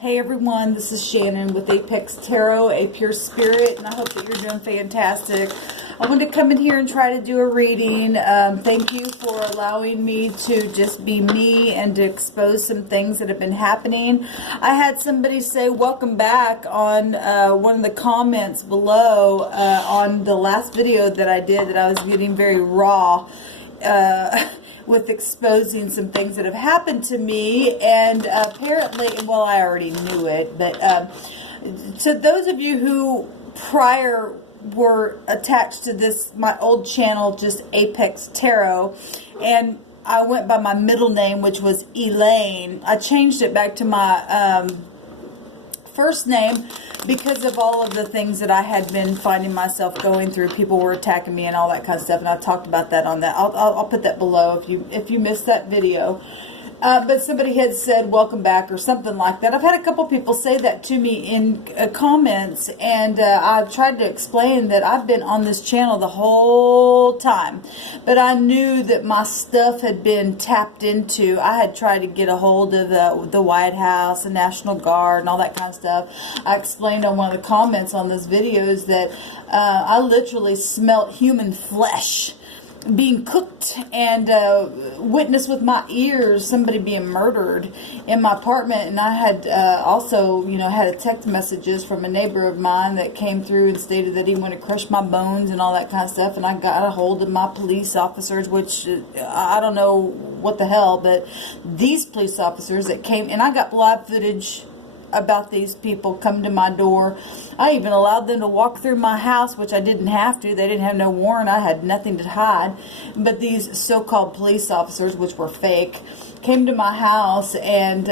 Hey everyone, this is Shannon with Apex Tarot, a pure spirit, and I hope that you're doing fantastic. I wanted to come in here and try to do a reading. Thank you for allowing me to just be me and to expose some things that have been happening. I had somebody say welcome back on one of the comments below on the last video that I did, that I was getting very raw with exposing some things that have happened to me, and apparently, well, I already knew it, but so those of you who prior were attached to this, my old channel, just Apex Tarot, and I went by my middle name, which was Elaine. I changed it back to my first name because of all of the things that I had been finding myself going through. People were attacking me and all that kind of stuff, and I talked about that on that. I'll put that below if you missed that video. But somebody had said welcome back or something like that. I've had a couple people say that to me in comments, and I've tried to explain that I've been on this channel the whole time, but I knew that my stuff had been tapped into. I had tried to get a hold of the White House, the National Guard, and all that kind of stuff. I explained on one of the comments on those videos that I literally smelt human flesh being cooked, and witnessed with my ears somebody being murdered in my apartment. And I had also, had a text messages from a neighbor of mine that came through and stated that he wanted to crush my bones and all that kind of stuff. And I got a hold of my police officers, which I don't know what the hell, but these police officers that came, and I got live footage about these people coming to my door. I even allowed them to walk through my house, which I didn't have to. They didn't have no warrant. I had nothing to hide. But these so-called police officers, which were fake, came to my house, and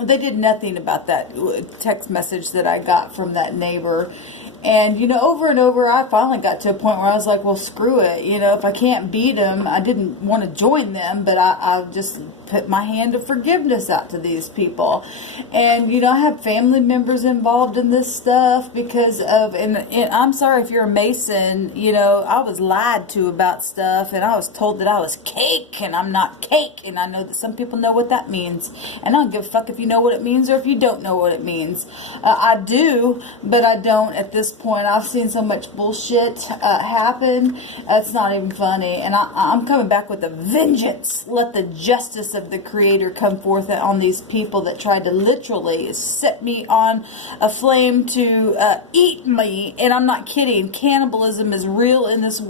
they did nothing about that text message that I got from that neighbor. And, over and over, I finally got to a point where I was like, well, screw it. If I can't beat them, I didn't want to join them, but I just put my hand of forgiveness out to these people. And, I have family members involved in this stuff because of, and I'm sorry if you're a Mason, I was lied to about stuff, and I was told that I was cake, and I'm not cake. And I know that some people know what that means. And I don't give a fuck if you know what it means or if you don't know what it means. I do, but I don't at this point. I've seen so much bullshit happen. It's not even funny. And I'm coming back with a vengeance. Let the justice of the Creator come forth on these people that tried to literally set me on a flame to eat me. And I'm not kidding. Cannibalism is real in this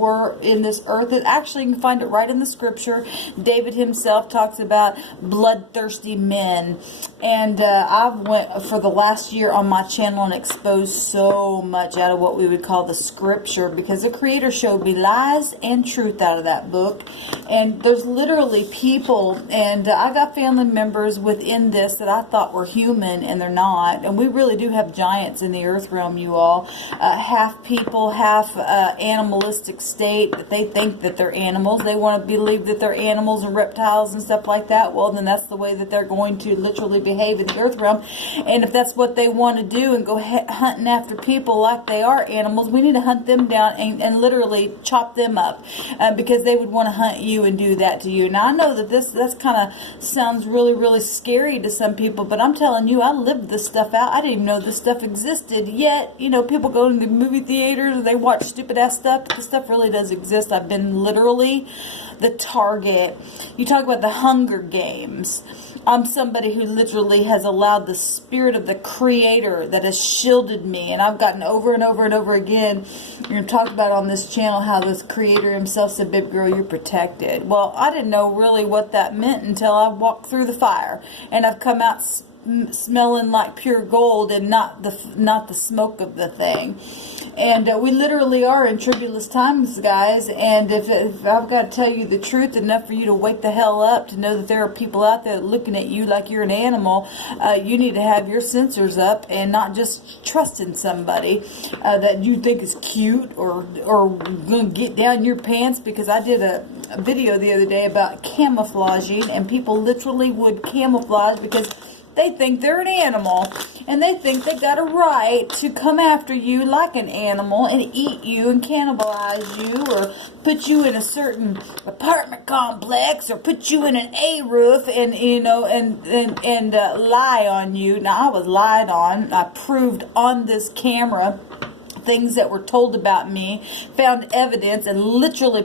in this earth. Actually, you can find it right in the scripture. David himself talks about bloodthirsty men. And I've went for the last year on my channel and exposed so much out of what we would call the scripture, because the Creator showed me lies and truth out of that book. And there's literally people, and I got family members within this that I thought were human, and they're not. And we really do have giants in the earth realm, you all. Half people, half animalistic state, that they think that they're animals. They want to believe that they're animals and reptiles and stuff like that. Well, then that's the way that they're going to literally behave in the earth realm. And if that's what they want to do and go hunting after people like they are animals, we need to hunt them down and literally chop them up, because they would want to hunt you and do that to you. Now, I know that that's kind of sounds really, really scary to some people, but I'm telling you, I lived this stuff out. I didn't even know this stuff existed. Yet, people go into movie theaters and they watch stupid ass stuff. This stuff really does exist. I've been literally the target. You talk about the Hunger Games. I'm somebody who literally has allowed the spirit of the Creator that has shielded me. And I've gotten over and over and over again, you're going to talk about on this channel how this Creator himself said, baby girl, you're protected. Well, I didn't know really what that meant until I walked through the fire. And I've come out smelling like pure gold and not the smoke of the thing. And we literally are in tribulous times, guys. And if I've got to tell you the truth enough for you to wake the hell up, to know that there are people out there looking at you like you're an animal, you need to have your sensors up and not just trust in somebody that you think is cute or going to get down your pants. Because I did a video the other day about camouflaging, and people literally would camouflage because They think they're an animal, and they think they got a right to come after you like an animal and eat you and cannibalize you, or put you in a certain apartment complex, or put you in an A roof and lie on you. Now, I was lied on. I proved on this camera things that were told about me, found evidence, and literally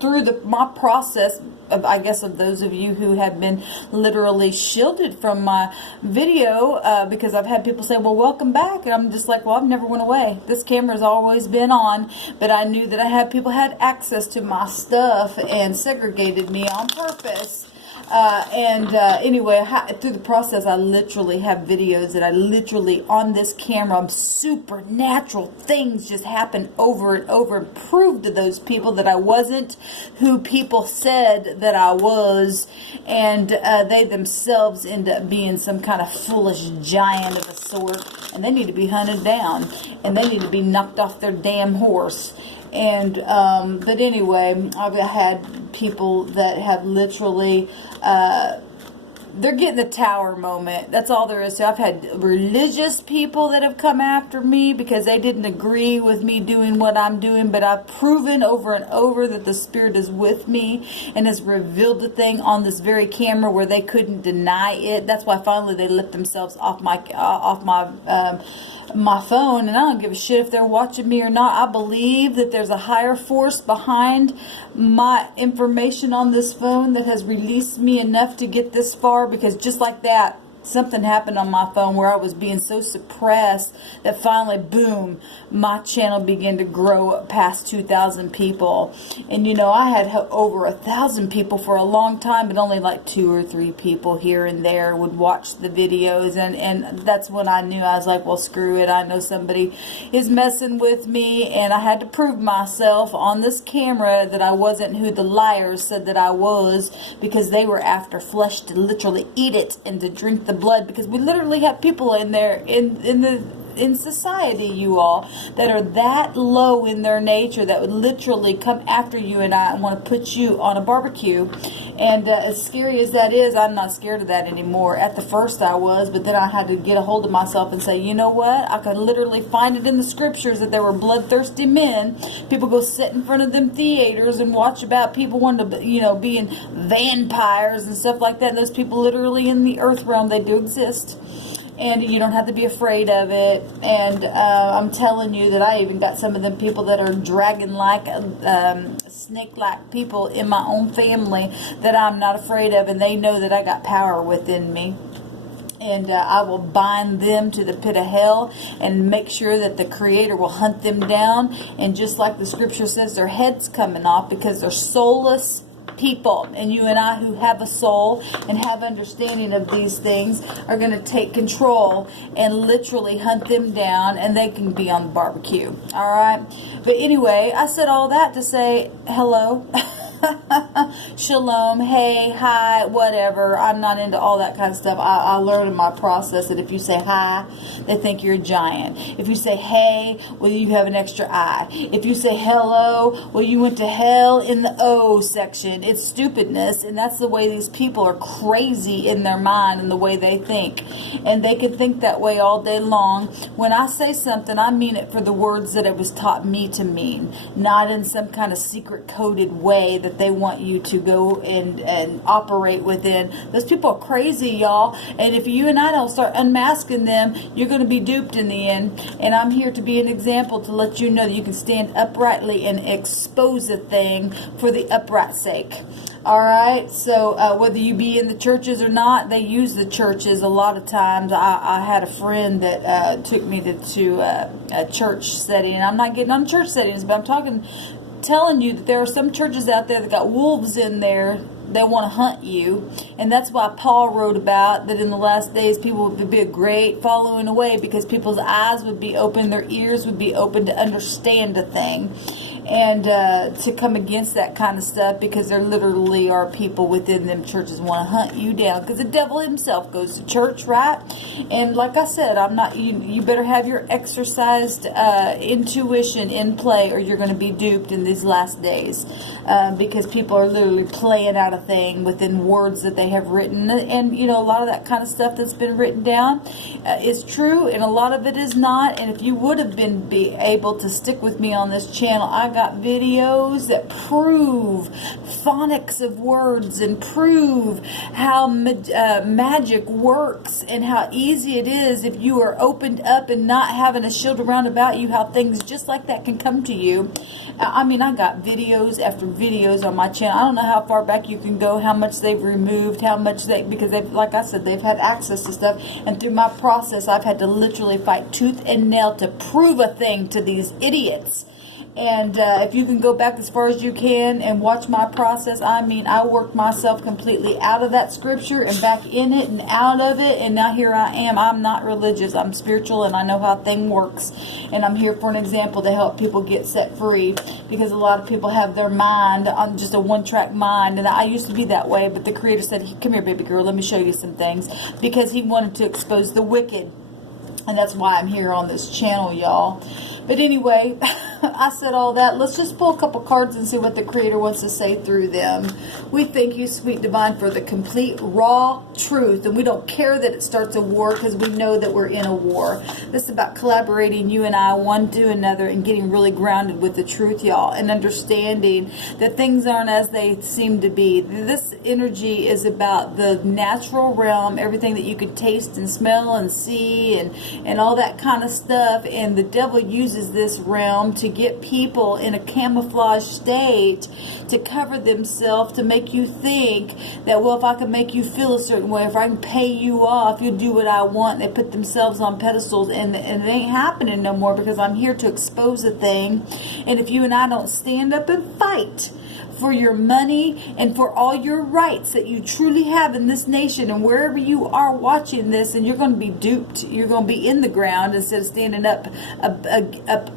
through my process of, I guess, of those of you who have been literally shielded from my video, because I've had people say, well, welcome back, and I'm just like, well, I've never went away. This camera's always been on, but I knew that people had access to my stuff and segregated me on purpose. Anyway, through the process, I literally have videos that I literally, on this camera, supernatural things just happen over and over, and prove to those people that I wasn't who people said that I was, and they themselves end up being some kind of foolish giant of a sort, and they need to be hunted down, and they need to be knocked off their damn horse. And but anyway, I've had people that have literally they're getting the tower moment. That's all there is. So I've had religious people that have come after me because they didn't agree with me doing what I'm doing, but I've proven over and over that the Spirit is with me and has revealed the thing on this very camera where they couldn't deny it. That's why finally they lift themselves off my phone, and I don't give a shit if they're watching me or not. I believe that there's a higher force behind my information on this phone that has released me enough to get this far, because just like that, something happened on my phone where I was being so suppressed that finally, boom, my channel began to grow past 2,000 people. And you know, I had over 1,000 people for a long time, but only like 2 or 3 people here and there would watch the videos. And that's when I knew, I was like, well, screw it. I know somebody is messing with me, and I had to prove myself on this camera that I wasn't who the liars said that I was, because they were after flesh to literally eat it and to drink the blood, because we literally have people in there in society, you all, that are that low in their nature that would literally come after you and I and want to put you on a barbecue. And as scary as that is, I'm not scared of that anymore. At the first I was, but then I had to get a hold of myself and say, you know what, I could literally find it in the scriptures that there were bloodthirsty men. People go sit in front of them theaters and watch about people wanting to, you know, being vampires and stuff like that. And those people literally in the earth realm, they do exist. And you don't have to be afraid of it. And I'm telling you that I even got some of them people that are dragon-like, snake-like people in my own family that I'm not afraid of. And they know that I got power within me. And I will bind them to the pit of hell and make sure that the Creator will hunt them down. And just like the scripture says, their heads coming off, because they're soulless people. And you and I, who have a soul and have understanding of these things, are going to take control and literally hunt them down, and they can be on the barbecue. All right. But anyway, I said all that to say hello. Shalom, hey, hi, whatever. I'm not into all that kind of stuff. I learned in my process that if you say hi, they think you're a giant. If you say hey, well, you have an extra I. If you say hello, well, you went to hell in the O section. It's stupidness, and that's the way these people are crazy in their mind and the way they think. And they can think that way all day long. When I say something, I mean it for the words that it was taught me to mean, not in some kind of secret coded way that they want you to go and operate within. Those people are crazy, y'all. And if you and I don't start unmasking them, you're going to be duped in the end. And I'm here to be an example to let you know that you can stand uprightly and expose a thing for the upright sake. Alright, so whether you be in the churches or not, they use the churches a lot of times. I had a friend that took me to a church setting, and I'm not getting on church settings, but I'm telling you that there are some churches out there that got wolves in there that want to hunt you. And that's why Paul wrote about that in the last days people would be a great following away, because people's eyes would be open, their ears would be open to understand a thing. and to come against that kind of stuff, because there literally are people within them churches want to hunt you down, because the devil himself goes to church, right? And like I said, I'm not, you better have your exercised intuition in play, or you're going to be duped in these last days, because people are literally playing out a thing within words that they have written. And you know, a lot of that kind of stuff that's been written down is true, and a lot of it is not. And if you would have been able to stick with me on this channel, I got videos that prove phonics of words and prove how magic works, and how easy it is if you are opened up and not having a shield around about you, how things just like that can come to you. I mean, I got videos after videos on my channel. I don't know how far back you can go, how much they've removed, how much because they've, like I said, they've had access to stuff. And through my process, I've had to literally fight tooth and nail to prove a thing to these idiots. And if you can go back as far as you can and watch my process, I mean, I worked myself completely out of that scripture and back in it and out of it, and now here I am. I'm not religious, I'm spiritual, and I know how thing works, and I'm here for an example to help people get set free, because a lot of people have their mind on just a one-track mind, and I used to be that way, but the Creator said, come here, baby girl, let me show you some things, because He wanted to expose the wicked. And that's why I'm here on this channel, y'all. But anyway, I said all that. Let's just pull a couple cards and see what the Creator wants to say through them. We thank you, sweet divine, for the complete raw truth. And we don't care that it starts a war, because we know that we're in a war. This is about collaborating, you and I, one to another, and getting really grounded with the truth, y'all. And understanding that things aren't as they seem to be. This energy is about the natural realm, everything that you could taste and smell and see, and all that kind of stuff. And the devil uses this realm to get people in a camouflage state to cover themselves, to make you think that, well, if I can make you feel a certain way, if I can pay you off, you'll do what I want. They put themselves on pedestals, and it ain't happening no more, because I'm here to expose a thing. And if you and I don't stand up and fight for your money and for all your rights that you truly have in this nation, and wherever you are watching this, and you're going to be duped, you're going to be in the ground instead of standing up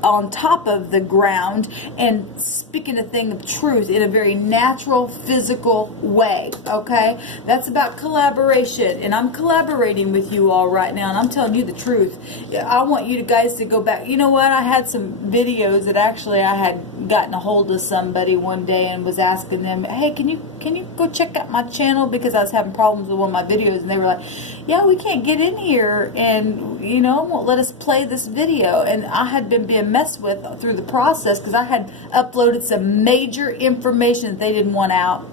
on top of the ground and speaking a thing of truth in a very natural, physical way. Okay, that's about collaboration, and I'm collaborating with you all right now, and I'm telling you the truth. I want you guys to go back. You know what, I had some videos that actually I had gotten a hold of somebody one day and was asking them, hey, can you go check out my channel, because I was having problems with one of my videos, and they were like, yeah, we can't get in here, and you know, won't let us play this video. And I had been being messed with through the process, because I had uploaded some major information that they didn't want out,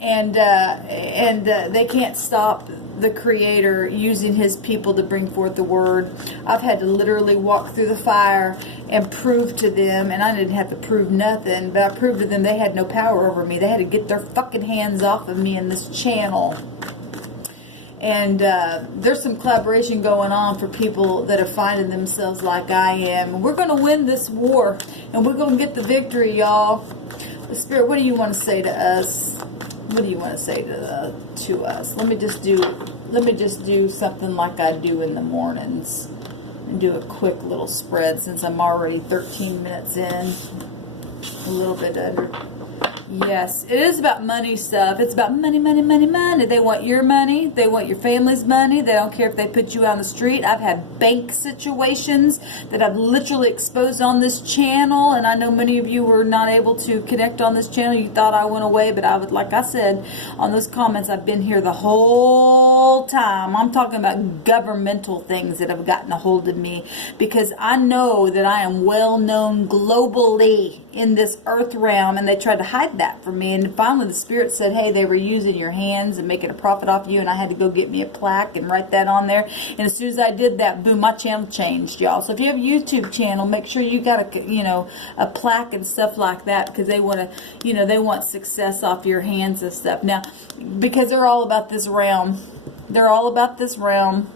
and they can't stop the Creator using His people to bring forth the word. I've had to literally walk through the fire and prove to them, and I didn't have to prove nothing, but I proved to them they had no power over me. They had to get their fucking hands off of me in this channel. And there's some collaboration going on for people that are finding themselves like I am. We're going to win this war, and we're going to get the victory, y'all. The Spirit, what do you want to say to us? What do you want to say to us? Let me just do something like I do in the mornings, and do a quick little spread, since I'm already 13 minutes in, a little bit under. Yes, it is about money stuff. It's about money, money, money, money. They want your money. They want your family's money. They don't care if they put you on the street. I've had bank situations that I've literally exposed on this channel, and I know many of you were not able to connect on this channel. You thought I went away, but I would, like I said on those comments, I've been here the whole time. I'm talking about governmental things that have gotten a hold of me, because I know that I am well known globally in this earth realm, and they tried to hide that from me. And finally the Spirit said, hey, they were using your hands and making a profit off you, and I had to go get me a plaque and write that on there. And as soon as I did that, boom, my channel changed, y'all. So if you have a YouTube channel, make sure you got a plaque and stuff like that, because they want to, they want success off your hands and stuff. Now, because they're all about this realm. They're all about this realm.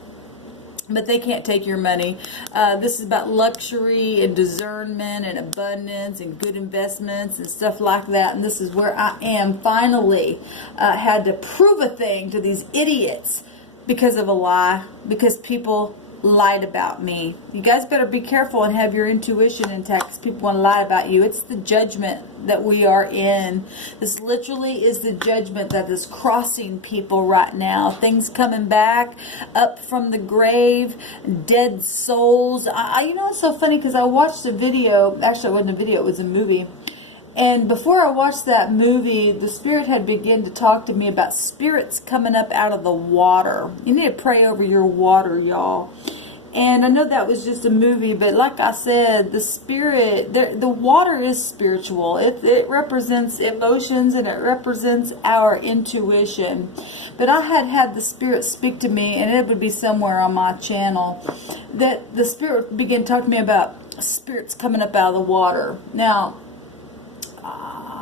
But they can't take your money. This is about luxury and discernment and abundance and good investments and stuff like that. And this is where I am finally had to prove a thing to these idiots because of a lie. Because people lied about me. You guys better be careful and have your intuition intact, because people want to lie about you. It's the judgment that we are in. This literally is the judgment that is crossing people right now. Things coming back up from the grave, dead souls. You know, it's so funny because I watched a video. Actually, it wasn't a video, it was a movie. And before I watched that movie, the Spirit had begun to talk to me about spirits coming up out of the water. You need to pray over your water, y'all. And I know that was just a movie, but like I said, the Spirit, the water is spiritual. It represents emotions, and it represents our intuition. But I had the Spirit speak to me, and it would be somewhere on my channel, that the Spirit began talking to me about spirits coming up out of the water. Now,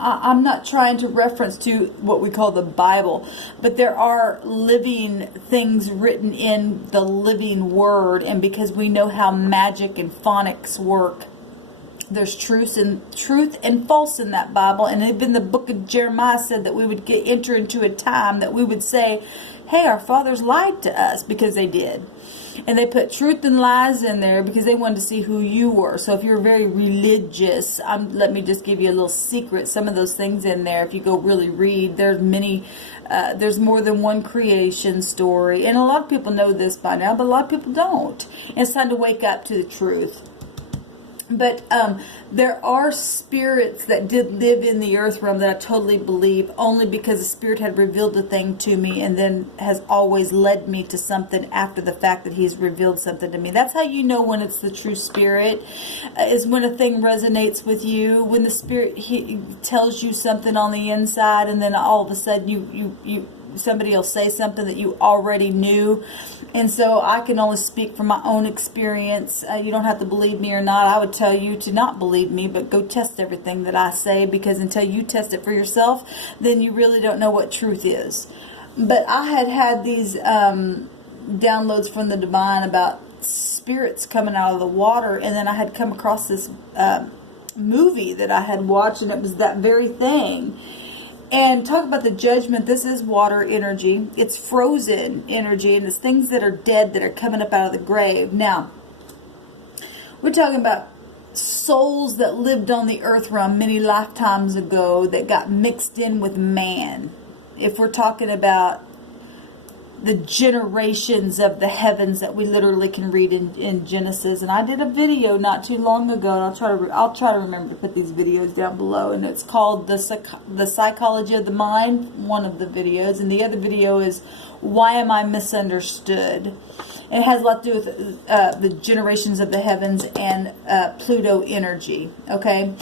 I'm not trying to reference to what we call the Bible, but there are living things written in the living word, and because we know how magic and phonics work, there's truth and false in that Bible. And even the book of Jeremiah said that we would enter into a time that we would say, hey, our fathers lied to us, because they did. And they put truth and lies in there because they wanted to see who you were. So if you're very religious, let me just give you a little secret. Some of those things in there, if you go really read, there's more than one creation story. And a lot of people know this by now, but a lot of people don't. And it's time to wake up to the truth. But there are spirits that did live in the earth realm that I totally believe, only because the Spirit had revealed a thing to me, and then has always led me to something after the fact that He's revealed something to me. That's how you know when it's the true Spirit, is when a thing resonates with you, when the Spirit He tells you something on the inside, and then all of a sudden somebody will say something that you already knew. And so I can only speak from my own experience. You don't have to believe me or not. I would tell you to not believe me, but go test everything that I say, because until you test it for yourself, then you really don't know what truth is. But I had these downloads from the divine about spirits coming out of the water, and then I had come across this movie that I had watched, and it was that very thing. And talk about the judgment. This is water energy. It's frozen energy, and it's things that are dead that are coming up out of the grave. Now, we're talking about souls that lived on the earth realm many lifetimes ago that got mixed in with man. If we're talking about the generations of the heavens that we literally can read in Genesis. And I did a video not too long ago, and I'll try to remember to put these videos down below, and it's called the Psychology of the Mind, one of the videos, and the other video is Why Am I Misunderstood? And it has a lot to do with the generations of the heavens and Pluto energy, okay?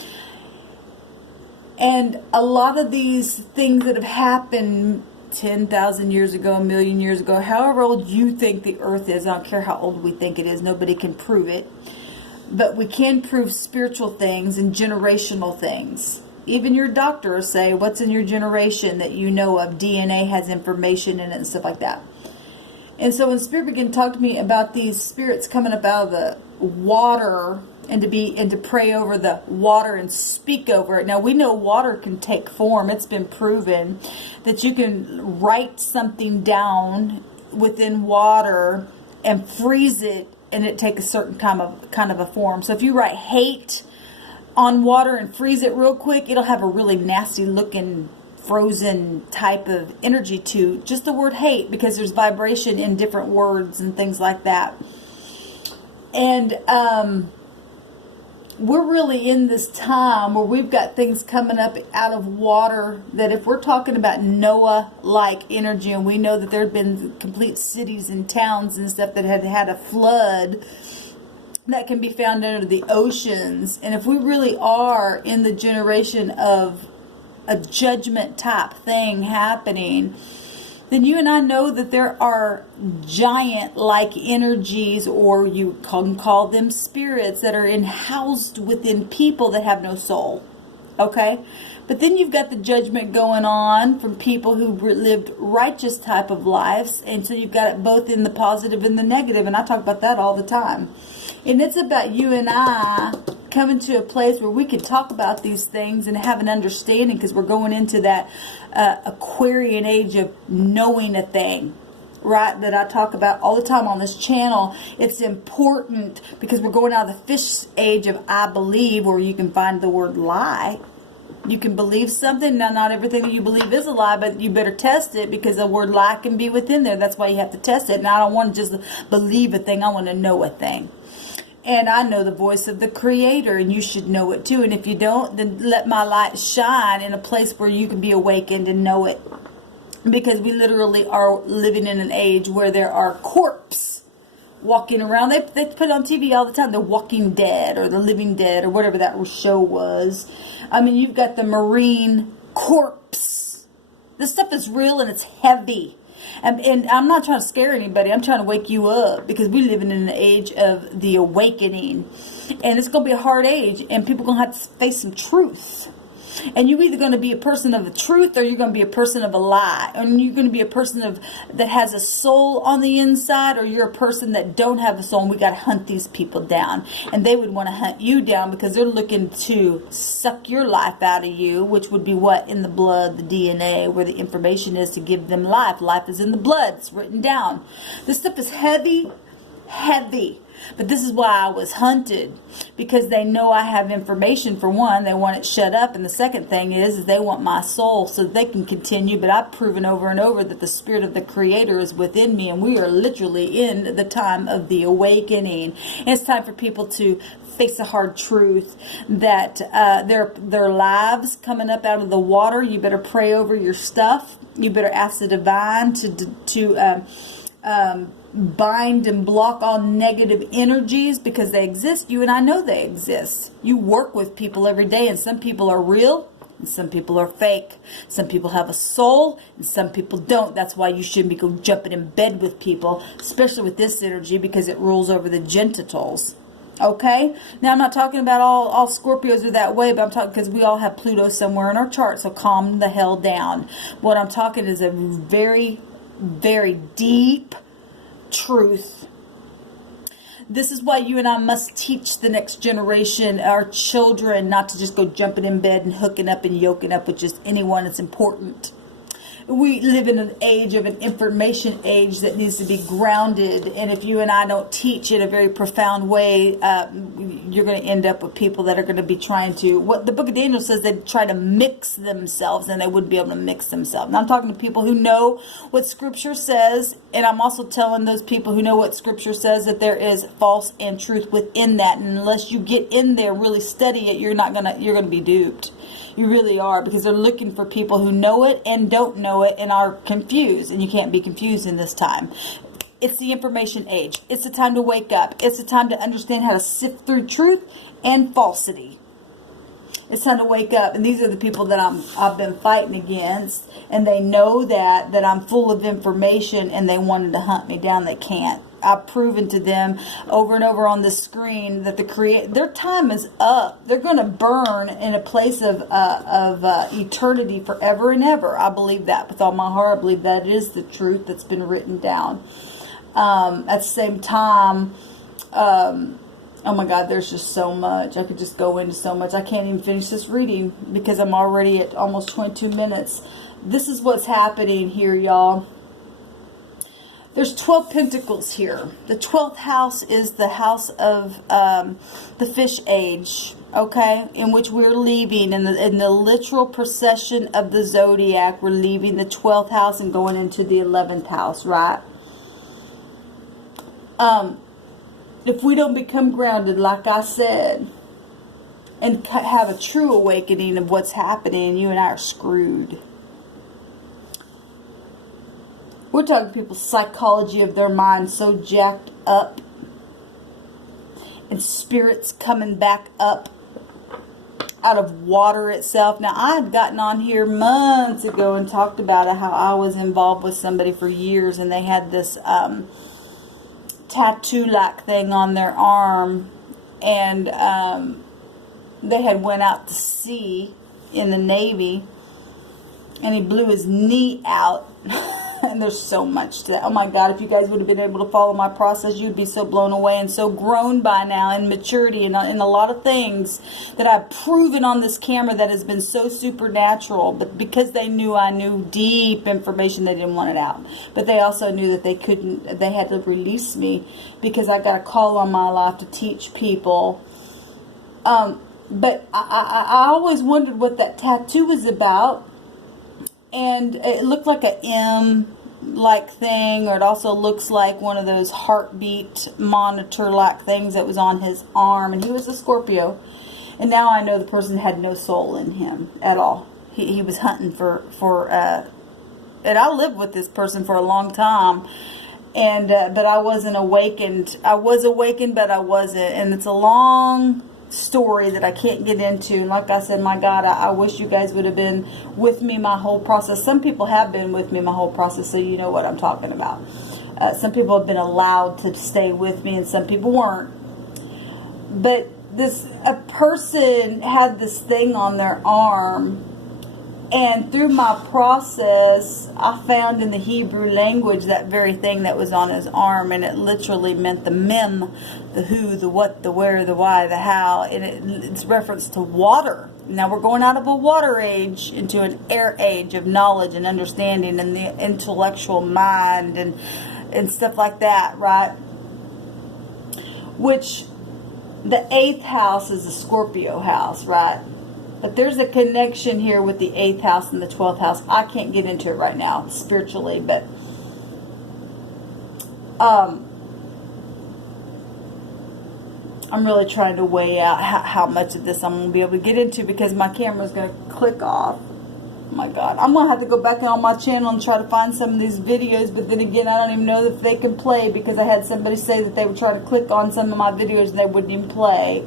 And a lot of these things that have happened 10,000 years ago, a million years ago, however old you think the earth is, I don't care how old we think it is, nobody can prove it, but we can prove spiritual things and generational things. Even your doctor will say, what's in your generation that you know of? DNA has information in it and stuff like that. And so when Spirit began to talk to me about these spirits coming up out of the water, and to pray over the water and speak over it. Now, we know water can take form. It's been proven that you can write something down within water and freeze it, and it take a certain kind of a form. So if you write hate on water and freeze it real quick, it'll have a really nasty looking frozen type of energy to just the word hate, because there's vibration in different words and things like that. And we're really in this time where we've got things coming up out of water that, if we're talking about Noah-like energy, and we know that there have been complete cities and towns and stuff that had had a flood that can be found under the oceans. And if we really are in the generation of a judgment type thing happening, then you and I know that there are giant-like energies, or you can call them spirits, that are housed within people that have no soul. Okay? But then you've got the judgment going on from people who lived righteous type of lives. And so you've got it both in the positive and the negative. And I talk about that all the time. And it's about you and I coming to a place where we can talk about these things and have an understanding, because we're going into that Aquarian age of knowing a thing. right, that I talk about all the time on this channel. It's important because we're going out of the fish age of I believe, where you can find the word lie. You can believe something. Now, not everything that you believe is a lie, but you better test it, because the word lie can be within there. That's why you have to test it. And I don't want to just believe a thing. I want to know a thing. And I know the voice of the Creator, and you should know it too. And if you don't, then let my light shine in a place where you can be awakened and know it. Because we literally are living in an age where there are corpses walking around. They put on TV all the time, The Walking Dead or The Living Dead or whatever that show was. I mean, you've got the marine corpse. This stuff is real and it's heavy. And I'm not trying to scare anybody. I'm trying to wake you up, because we're living in an age of the awakening. And it's going to be a hard age, and people are going to have to face some truth. And you're either going to be a person of the truth, or you're going to be a person of a lie. And you're going to be a person that has a soul on the inside, or you're a person that don't have a soul. And we got to hunt these people down. And they would want to hunt you down, because they're looking to suck your life out of you, which would be what? In the blood, the DNA, where the information is to give them life. Life is in the blood. It's written down. This stuff is heavy, heavy. But this is why I was hunted, because they know I have information. For one, they want it shut up, and the second thing is they want my soul so that they can continue. But I've proven over and over that the Spirit of the Creator is within me, and we are literally in the time of the awakening. And it's time for people to face the hard truth that their lives coming up out of the water. You better pray over your stuff. You better ask the divine to bind and block all negative energies, because they exist. You and I know they exist. You work with people every day, and some people are real and some people are fake. Some people have a soul and some people don't. That's why you shouldn't be jumping in bed with people, especially with this energy, because it rules over the genitals. Okay? Now, I'm not talking about all Scorpios are that way, but I'm talking because we all have Pluto somewhere in our chart, so calm the hell down. What I'm talking is a very, very deep truth. This is why you and I must teach the next generation, our children, not to just go jumping in bed and hooking up and yoking up with just anyone. It's important. We live in an age of an information age that needs to be grounded. And if you and I don't teach in a very profound way, you're going to end up with people that are going to be trying to, what the book of Daniel says, they try to mix themselves, and they wouldn't be able to mix themselves. And I'm talking to people who know what Scripture says. And I'm also telling those people who know what Scripture says that there is false and truth within that. And unless you get in there, really study it, you're going to be duped. You really are, because they're looking for people who know it and don't know it and are confused. And you can't be confused in this time. It's the information age. It's the time to wake up. It's the time to understand how to sift through truth and falsity. It's time to wake up. And these are the people that I've been fighting against. And they know that I'm full of information, and they wanted to hunt me down. They can't. I've proven to them over and over on the screen that their time is up. They're going to burn in a place of eternity forever and ever. I believe that with all my heart. I believe that is the truth that's been written down. At the same time, oh my God, there's just so much. I could just go into so much. I can't even finish this reading because I'm already at almost 22 minutes. This is what's happening here, y'all. There's 12 pentacles here. The 12th house is the house of the fish age, okay, in which we're leaving in the literal procession of the zodiac. We're leaving the 12th house and going into the 11th house, right? If we don't become grounded, like I said, and have a true awakening of what's happening, you and I are screwed. We're talking people's psychology of their mind so jacked up, and spirits coming back up out of water itself. Now, I had gotten on here months ago and talked about how I was involved with somebody for years, and they had this tattoo-like thing on their arm, and they had went out to sea in the Navy, and he blew his knee out. And there's so much to that. Oh my God, if you guys would have been able to follow my process, you'd be so blown away and so grown by now in maturity and in a lot of things that I've proven on this camera that has been so supernatural. But because they knew I knew deep information, they didn't want it out. But they also knew that they had to release me because I got a call on my life to teach people. But I always wondered what that tattoo was about. And it looked like a M-like thing, or it also looks like one of those heartbeat monitor-like things that was on his arm. And he was a Scorpio. And now I know the person had no soul in him at all. He was hunting for and I lived with this person for a long time. And but I wasn't awakened. I was awakened, but I wasn't. And it's a long story that I can't get into. And like I said, my God, I wish you guys would have been with me my whole process. Some people have been with me my whole process, so you know what I'm talking about. Some people have been allowed to stay with me, and some people weren't. But a person had this thing on their arm, and through my process, I found in the Hebrew language that very thing that was on his arm, and it literally meant the mem, the who, the what, the where, the why, the how, and it's reference to water. Now we're going out of a water age into an air age of knowledge and understanding and the intellectual mind and stuff like that, right? Which the 8th house is a Scorpio house, right? But there's a connection here with the 8th house and the 12th house. I can't get into it right now spiritually, but I'm really trying to weigh out how much of this I'm going to be able to get into because my camera's going to click off. Oh my God. I'm going to have to go back on my channel and try to find some of these videos, but then again, I don't even know if they can play because I had somebody say that they would try to click on some of my videos and they wouldn't even play,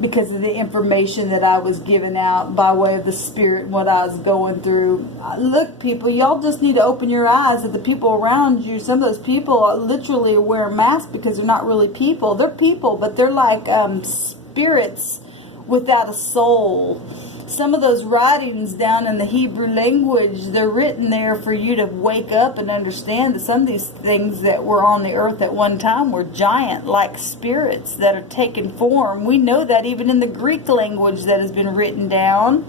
because of the information that I was giving out by way of the spirit, what I was going through. Look, people, y'all just need to open your eyes that the people around you, some of those people are literally wear masks because they're not really people. They're people, but they're like spirits without a soul. Some of those writings down in the Hebrew language, they're written there for you to wake up and understand that some of these things that were on the earth at one time were giant-like spirits that are taking form. We know that even in the Greek language that has been written down.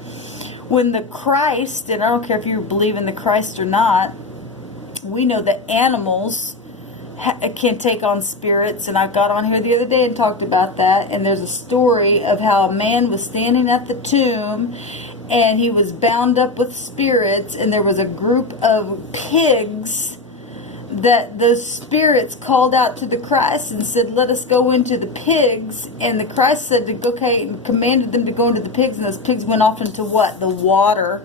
When the Christ, and I don't care if you believe in the Christ or not, we know that animals can take on spirits, and I got on here the other day and talked about that. And there's a story of how a man was standing at the tomb and he was bound up with spirits, and there was a group of pigs that those spirits called out to the Christ and said, let us go into the pigs. And the Christ said, okay, and commanded them to go into the pigs, and those pigs went off into what? The water.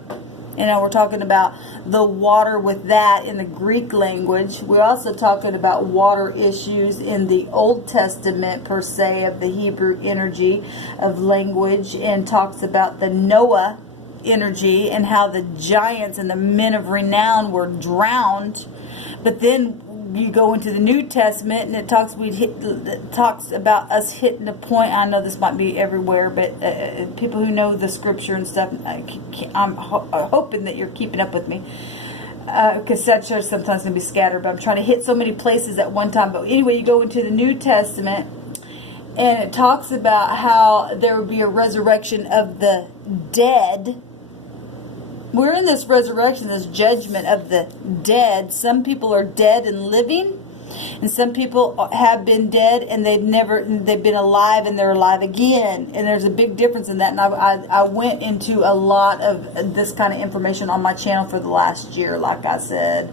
And now we're talking about the water with that in the Greek language. We're also talking about water issues in the Old Testament, per se, of the Hebrew energy of language, and talks about the Noah energy and how the giants and the men of renown were drowned. But then you go into the New Testament and it talks about us hitting a point. I know this might be everywhere, but people who know the scripture and stuff, I'm hoping that you're keeping up with me, because that church sometimes can be scattered, but I'm trying to hit so many places at one time. But anyway, you go into the New Testament and it talks about how there would be a resurrection of the dead. We're in this resurrection, this judgment of the dead. Some people are dead and living, and some people have been dead and they've been alive and they're alive again. And there's a big difference in that. And I went into a lot of this kind of information on my channel for the last year, like I said.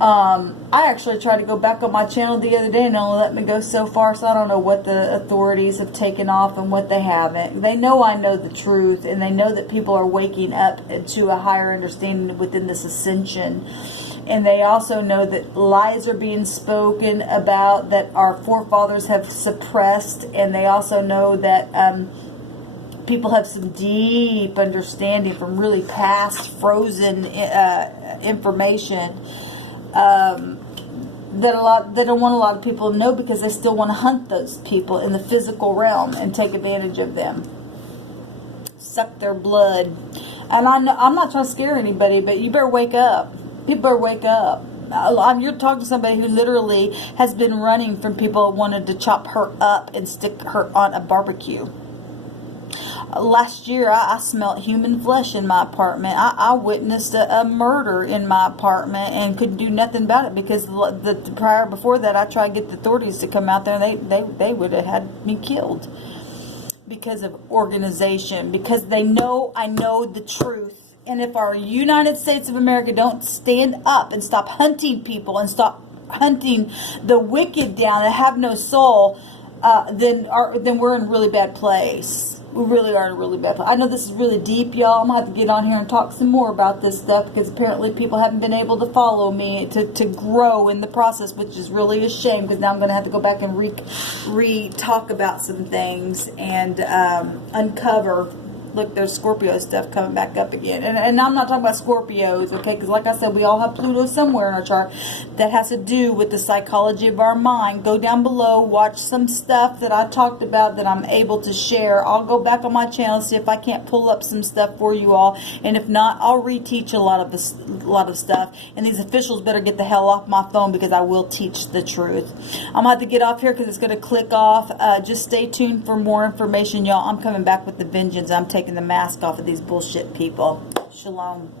I actually tried to go back on my channel the other day and only let me go so far, so I don't know what the authorities have taken off and what they haven't. They know I know the truth, and they know that people are waking up to a higher understanding within this ascension. And they also know that lies are being spoken about that our forefathers have suppressed, and they also know that people have some deep understanding from really past frozen information that they don't want a lot of people to know, because they still want to hunt those people in the physical realm and take advantage of them, suck their blood. And I'm not trying to scare anybody, but you better wake up. People better wake up. You're talking to somebody who literally has been running from people who wanted to chop her up and stick her on a barbecue. Last year, I smelled human flesh in my apartment. I witnessed a murder in my apartment and couldn't do nothing about it because the prior before that, I tried to get the authorities to come out there and they would have had me killed because of organization, because they know I know the truth. And if our United States of America don't stand up and stop hunting people and stop hunting the wicked down that have no soul, then we're in a really bad place. We really are in a really bad place. I know this is really deep, y'all. I'm going to have to get on here and talk some more about this stuff because apparently people haven't been able to follow me to grow in the process, which is really a shame because now I'm going to have to go back and re-talk about some things and uncover. Look, there's Scorpio stuff coming back up again. And I'm not talking about Scorpios, okay? Because like I said, we all have Pluto somewhere in our chart that has to do with the psychology of our mind. Go down below, watch some stuff that I talked about that I'm able to share. I'll go back on my channel, see if I can't pull up some stuff for you all. And if not, I'll reteach a lot of stuff. And these officials better get the hell off my phone because I will teach the truth. I'm going to have to get off here because it's going to click off. Just stay tuned for more information, y'all. I'm coming back with the vengeance. I'm taking the mask off of these bullshit people. Shalom.